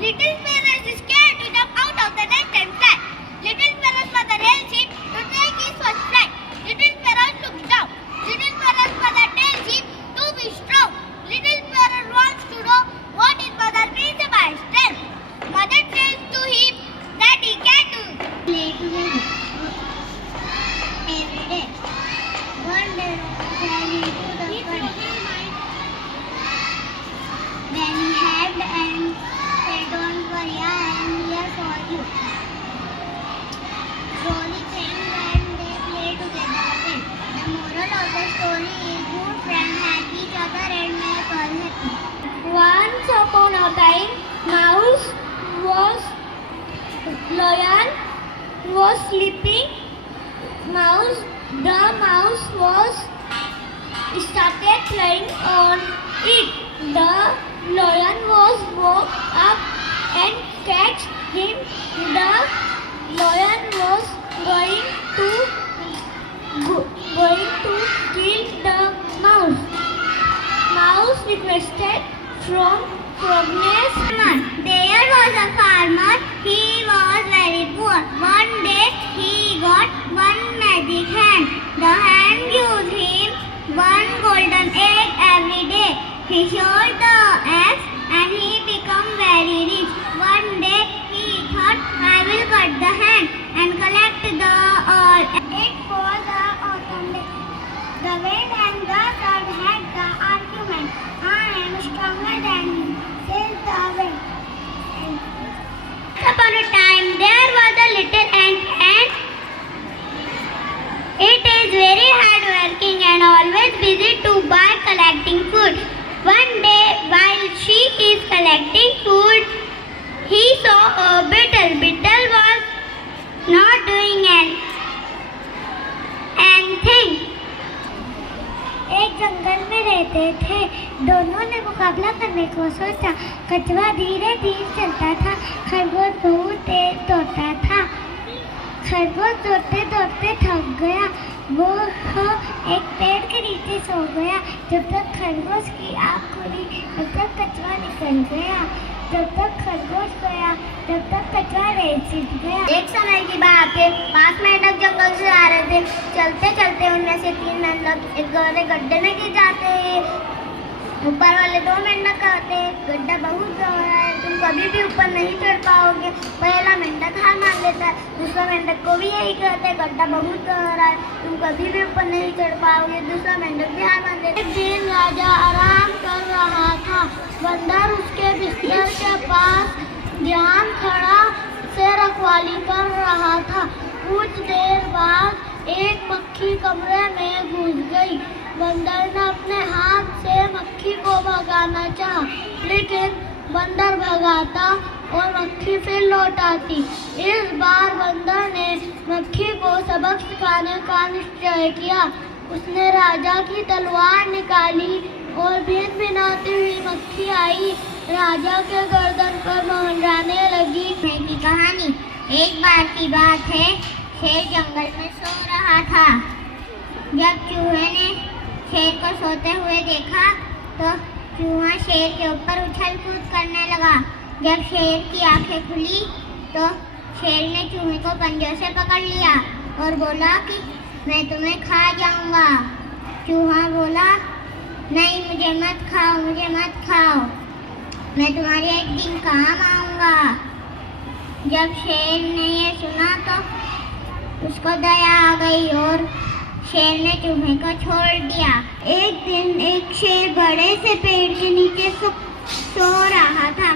Little Sparrow is scared to jump out of the nest and fly. Little Sparrow's mother tells him to take his first flight. Little Sparrow looks down. Little Sparrow's mother tells him to be strong. Little Sparrow wants to know what his mother means by strength. Mother tells to him that he can do play together every day. One day, fell into the pond. Then he helped and said, "Don't worry, I am here for you." Slowly came when they played together again. The moral of the story is good friends help each other and make all happy. Once upon a time, Lion was sleeping. The mouse was started playing on it. The lion was woke up and catch him. The lion was going to kill the mouse. Mouse requested from Frognes. There was a farmer. He was very poor. One day he got one magic hand. The hand gave him one golden egg every day. He sold the eggs and he became very rich. One day he thought, "I will cut the hand and collect the all." It was the autumn day. The wind and the sun had the argument. "I am stronger than you," says the wind. Upon a time there was a little ant, and it is very hardworking and always busy to buy collecting food. One day while she is collecting food, he saw a beetle. Beetle was not doing anything. एक जंगल में रहते थे। दोनों ने मुकाबला करने को सोचा। कछुआ धीरे धीरे चलता था। खरगोश बहुत तेज दौड़ता था। खरगोश दौड़ते दौड़ते थक गया। वो एक पेड़ के नीचे सो गया। जब तक खरगोश की आँख खुली तब तक कछुआ निकल गया। जब तक खरगोश गया तब तक कछुआ रेत सीख गया। एक समय की बात है, 5 मेंढक जंगल से आ रहे थे। चलते चलते उनमें से 3 मेंढक एक गहरे गड्ढे में गिर जाते हैं। ऊपर वाले 2 मेंढक कहते हैं, "गड्ढा बहुत गहरा है, तुम कभी भी ऊपर नहीं चढ़ पाओगे।" पहला मेंढक हार मान लेता है। दूसरा मेंढक को भी यही कहते हैं, "गड्ढा बहुत गहरा है, तुम कभी भी ऊपर नहीं चढ़ पाओगे।" दूसरा मेंढक भी हार मान लेता है। एक दिन राजा आराम कर रहा था। बंदर उसके बिस्तर के पास ध्यान खड़ा से रखवाली कर रहा था। कुछ देर बाद एक मक्खी कमरे में घुस गई। बंदर ने अपने हाथ से मक्खी को भगाना चाहा, लेकिन बंदर भगाता और मक्खी फिर लौट आती। इस बार बंदर ने मक्खी को सबक सिखाने का निश्चय किया। उसने राजा की तलवार निकाली और भिनभिनाती हुई मक्खी आई, राजा के गर्दन पर मंडराने लगी। की कहानी। एक बार की बात है, शेर जंगल में सो रहा था। जब चूहे ने शेर को सोते हुए देखा तो चूहा शेर के ऊपर उछल कूद करने लगा। जब शेर की आंखें खुली तो शेर ने चूहे को पंजों से पकड़ लिया और बोला कि मैं तुम्हें खा जाऊंगा। चूहा बोला, "नहीं, मुझे मत खाओ, मुझे मत खाओ, मैं तुम्हारे एक दिन काम आऊंगा।" जब शेर ने ये सुना तो उसको दया आ गई और शेर ने चूहे को छोड़ दिया। एक दिन एक शेर बड़े से पेड़ के नीचे सो रहा था।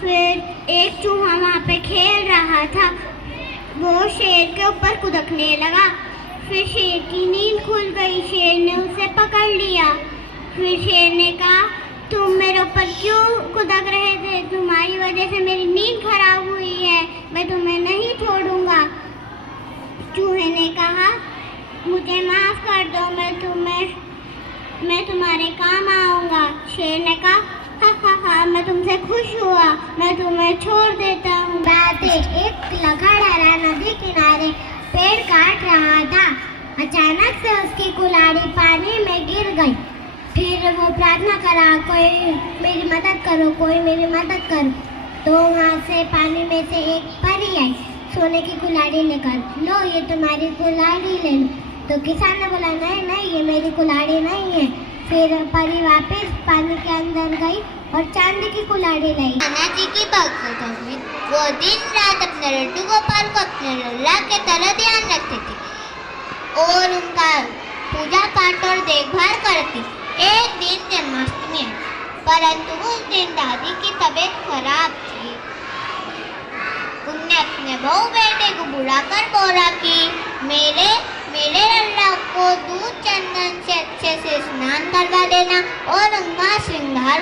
फिर एक चूहा वहाँ पे खेल रहा था। वो शेर के ऊपर कूदने लगा। फिर शेर की नींद खुल गई। शेर ने उसे पकड़ लिया। फिर शेर ने कहा, "तुम मेरे ऊपर क्यों कूदक रहे थे? तुम्हारी वजह से मेरी नींद खराब हुई है, मैं तुम्हें नहीं छोड़ूंगा।" चूहे ने कहा, "मुझे माफ कर दो, मैं तुम्हारे काम आऊंगा।" शेर ने कहा, "हा, मैं तुमसे खुश हुआ, मैं तुम्हें छोड़ देता हूँ।" बात है, एक लकड़हारा नदी किनारे पेड़ काट रहा था। अचानक से उसकी कुल्हाड़ी पानी में गिर गई। फिर वो प्रार्थना करा, "कोई मेरी मदद करो, कोई मेरी मदद करो।" तो वहाँ से पानी में से एक परी आई सोने की कुल्हाड़ी लेकर। लो ये तुम्हारी कुल्हाड़ी ले लो। तो किसान ने बोला नहीं नहीं ये मेरी कुल्हाड़ी नहीं है। फिर परी वापस पानी के अंदर गई और चांदी की कुल्हाड़ी लाई। नाना जी की भक्त में वो दिन रात अपने लड्डू गोपाल को अपने लल्ला के तरह ध्यान रखते थे और उनका पूजा पाठ और देखभाल करती। एक दिन जन्माष्टमी आई, परंतु उस दिन दादी की तबीयत खराब थी। उनने अपने बहू बेटे को बुलाकर बोला कि मेरे लल्ला को दूध चंदन से अच्छे से स्नान करवा देना और उनका श्रृंगार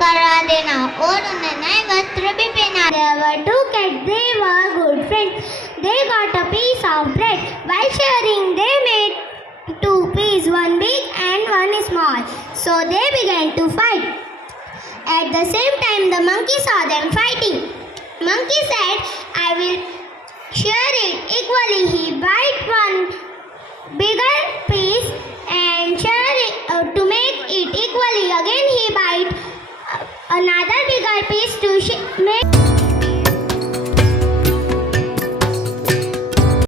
करा देना और उन्हें नए वस्त्र भी पहना। There were two cats, they were good friends. They got a piece of bread. While sharing, they made two pieces, one big and one small. So they began to fight. At the same time, the monkey saw them fighting. Monkey said, I will share it equally. He bite one bigger piece and share it to make it equally. Again, he bite another bigger piece to share.